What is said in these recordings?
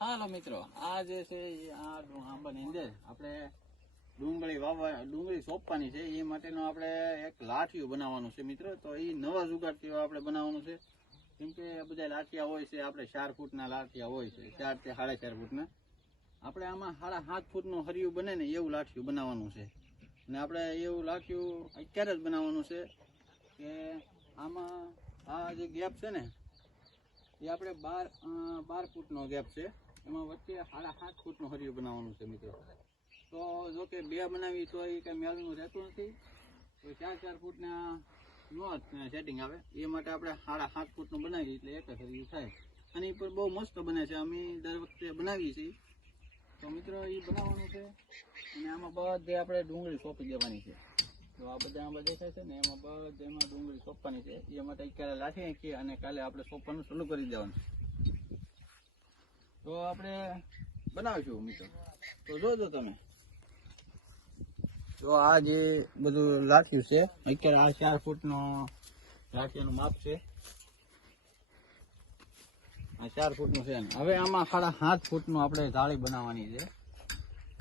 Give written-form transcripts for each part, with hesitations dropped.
હાલો મિત્રો, આ જે છે આ આંબાની અંદર આપણે ડુંગળી સોંપવાની છે. એ માટેનો આપણે એક લાઠિયું બનાવવાનું છે મિત્રો. તો એ નવા જુગાડથી આપણે બનાવવાનું છે. કેમ કે બધા લાઠિયા હોય છે, આપણે 4 ફૂટના લાઠિયા હોય છે, 4 થી 4.5 ફૂટના. આપણે આમાં 7.5 ફૂટનું હરિયું બને ને એવું લાઠિયું બનાવવાનું છે. અને આપણે એવું લાઠિયું અત્યારે જ બનાવવાનું છે કે આમાં આ જે ગેપ છે ને એ આપણે 12 ફૂટનો ગેપ છે. એમાં વચ્ચે 7.5 ફૂટનું હરિયું બનાવવાનું છે મિત્રો. તો જો કે 2 બનાવી તો એ કંઈ મેળનું રહેતું નથી. તો 4 ફૂટના નો સેટિંગ આવે. એ માટે આપણે 7.5 ફૂટનું બનાવીએ એટલે એક જ હરિયું થાય. અને એ પર બહુ મસ્ત બને છે. અમે દર વખતે બનાવીએ છીએ. તો મિત્રો એ બનાવવાનું છે. અને આમાં બધે આપણે ડુંગળી સોંપી દેવાની છે. તો આ બધા આંબા દેખાય છે ને એમાં એમાં ડુંગળી સોંપવાની છે. એ માટે અત્યારે લાઠી નાખીએ અને કાલે આપણે સોંપવાનું શરૂ કરી દેવાનું. તો આપણે બનાવીશું મિત્રો. તો જોજો તમે. તો આ જે બધું લાઠ્યું છે અત્યારે આ 4 ફૂટનો લાઠિયાનું માપ છે. આ 4 ફૂટનું છે. હવે આમાં 7.5 ફૂટનું આપણે જાળી બનાવવાની છે.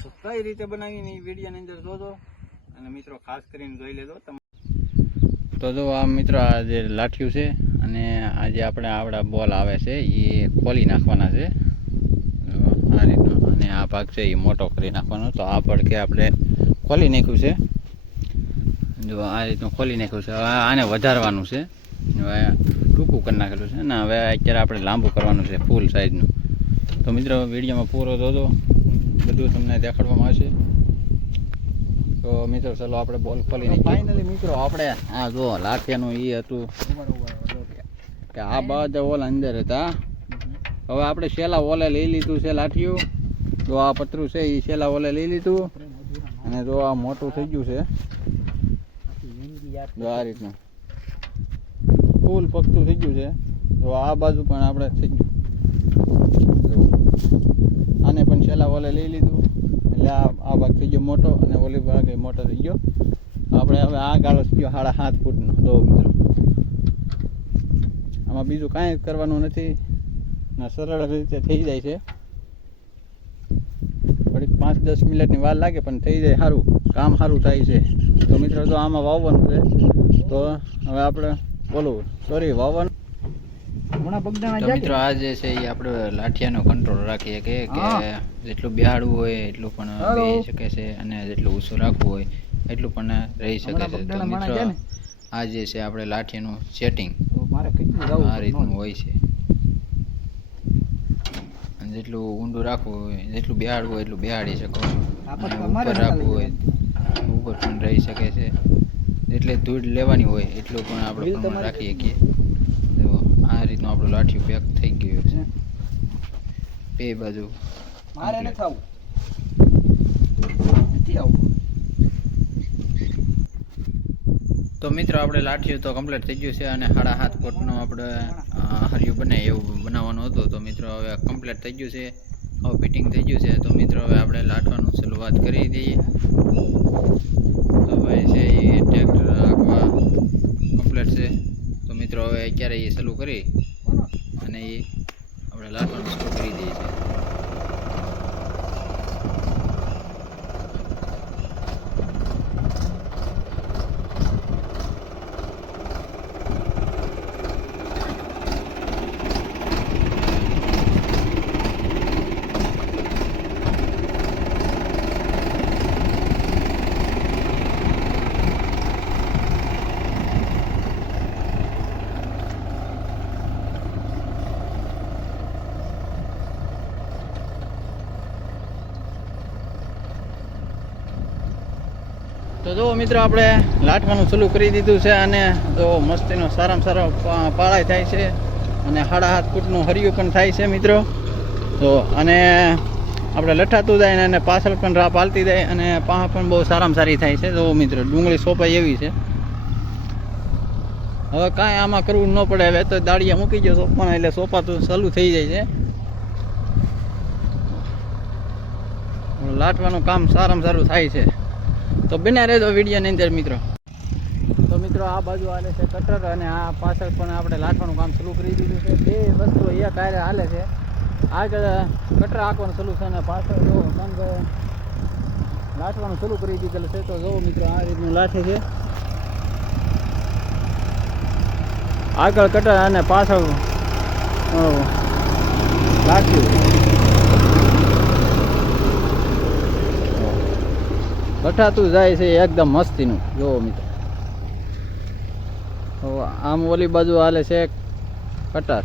તો કઈ રીતે બનાવીને એ વિડીયોની અંદર જોજો. અને મિત્રો ખાસ કરીને જોઈ લેજો તમે. તો જો આ મિત્રો આ જે લાઠિયું છે અને આ જે આપણા બોલ આવે છે એ ખોલી નાખવાના છે આ રીતનો. અને આ ભાગ છે એ મોટો કરી નાખવાનો. તો આ પડકે આપણે ખોલી નાખ્યું છે. જો આ રીતનું ખોલી નાખ્યું છે. હવે આને વધારવાનું છે. હવે ટૂંકું કરી નાખેલું છે ને હવે અત્યારે આપણે લાંબુ કરવાનું છે ફૂલ સાઈઝનું. તો મિત્રો વિડીયોમાં પૂરો જોજો, બધું તમને દેખાડવામાં આવશે. તો મિત્રો ચલો આપણે બોલ ખોલી નાખીએ. ફાઇનલી મિત્રો આપણે આ જો લાઠિયાનું એ હતું કે આ બધા ઓલ અંદર હતા. હવે આપણે છેલ્લા ઓલે લઈ લીધું છે લાઠિયું. તો આ પતરું છે એ છેલ્લા ઓલે લઈ લીધું. અને જો આ મોટું થઈ ગયું છે જો આ રીતનું ફૂલ પગતું થઈ ગયું છે. તો આ બાજુ પણ આપણે થઈ ગયું. આને પણ છેલ્લા ઓલે લઈ લીધું એટલે આ ભાગ થઈ ગયો મોટો અને ઓલી ભાગ મોટો થઈ ગયો. આપણે હવે આ ગાળો થઈ ગયો 7.5 ફૂટનો. જો મિત્રો આમાં બીજું કાંઈ કરવાનું નથી ના, સરળ રીતે થઈ જાય છે. થોડીક 5-10 મિનિટની વાર લાગે પણ થઈ જાય સારું, કામ સારું થાય છે. તો મિત્રો જો આમાં વાવવાનું છે. તો હવે આપણે વાવવાનું. તો મિત્રો આ જે છે એ આપણે લાઠિયાનો કંટ્રોલ રાખીએ કે જેટલું બેહાડવું હોય એટલું પણ બેહી શકે છે અને જેટલું ઊંચું રાખવું હોય એટલું પણ રહી શકે છે. તો મિત્રો આ જે છે આપણે લાઠિયાનું સેટિંગ આ રીતનું હોય છે. અને જેટલું ઊંડું રાખવું હોય, જેટલું બેહાડવું હોય એટલું બેહાડી શકો. ઉપર રાખવું હોય ઉપર પણ રહી શકે છે. જેટલે ધૂળ લેવાની હોય એટલું પણ આપણે રાખી શકીએ. આ રીતનું આપણું લાઠિયું પેક થઈ ગયું છે બે બાજુ. તો મિત્રો આપણે લાઠિયું તો કમ્પ્લીટ થઈ ગયું છે અને 7.5 ફૂટનું આપણે હરિયું બને એવું બનાવવાનું હતું. તો મિત્રો હવે કમ્પ્લીટ થઈ ગયું છે, હવે ફિટિંગ થઈ ગયું છે. તો મિત્રો હવે આપણે લાઠવાનું શરૂઆત કરી દઈએ. તો ભાઈ છે એ ટ્રેક્ટર આખવા કમ્પ્લીટ છે. તો મિત્રો હવે અત્યારે એ ચાલુ કરી અને એ આપણે લાટવાનું શરૂ કરી દઈએ છીએ. તો જો મિત્રો આપણે લાટવાનું ચાલુ કરી દીધું છે અને જો મસ્તીનો સારામાં સારો પાળાઈ થાય છે અને 7.5 ફૂટનું હરિયું પણ થાય છે મિત્રો. તો અને આપણે લઠાતું જાય અને પાછળ પણ રાપ હાલતી જાય અને પાહ પણ બહુ સારામાં સારી થાય છે. જો મિત્રો ડુંગળી સોંપાય એવી છે. હવે કાંઈ આમાં કરવું ન પડે. હવે તો દાળિયા મૂકી ગયો સોંપવાના એટલે સોંપાતું ચાલુ થઈ જાય છે. લાટવાનું કામ સારામાં સારું થાય છે. તો બન્યા રહેજો વિડીયોની અંદર મિત્રો. તો મિત્રો આ બાજુ હાલે છે કટર અને આ પાછળ પણ આપણે લાટવાનું કામ શરૂ કરી દીધું છે. બે વસ્તુ એક હારે હાલે છે. આગળ કટરા હાંકવાનું ચાલુ છે અને પાછળ જો કારણ કે લાટવાનું ચાલુ કરી દીધેલું છે. તો જો મિત્રો આ રીતનું લાઠે છે. આગળ કટર અને પાછળ લાઠ્યું કટાતું જાય છે એકદમ મસ્તીનું. જોવો મિત્રો આમ ઓલી બાજુ હાલે છે કટર.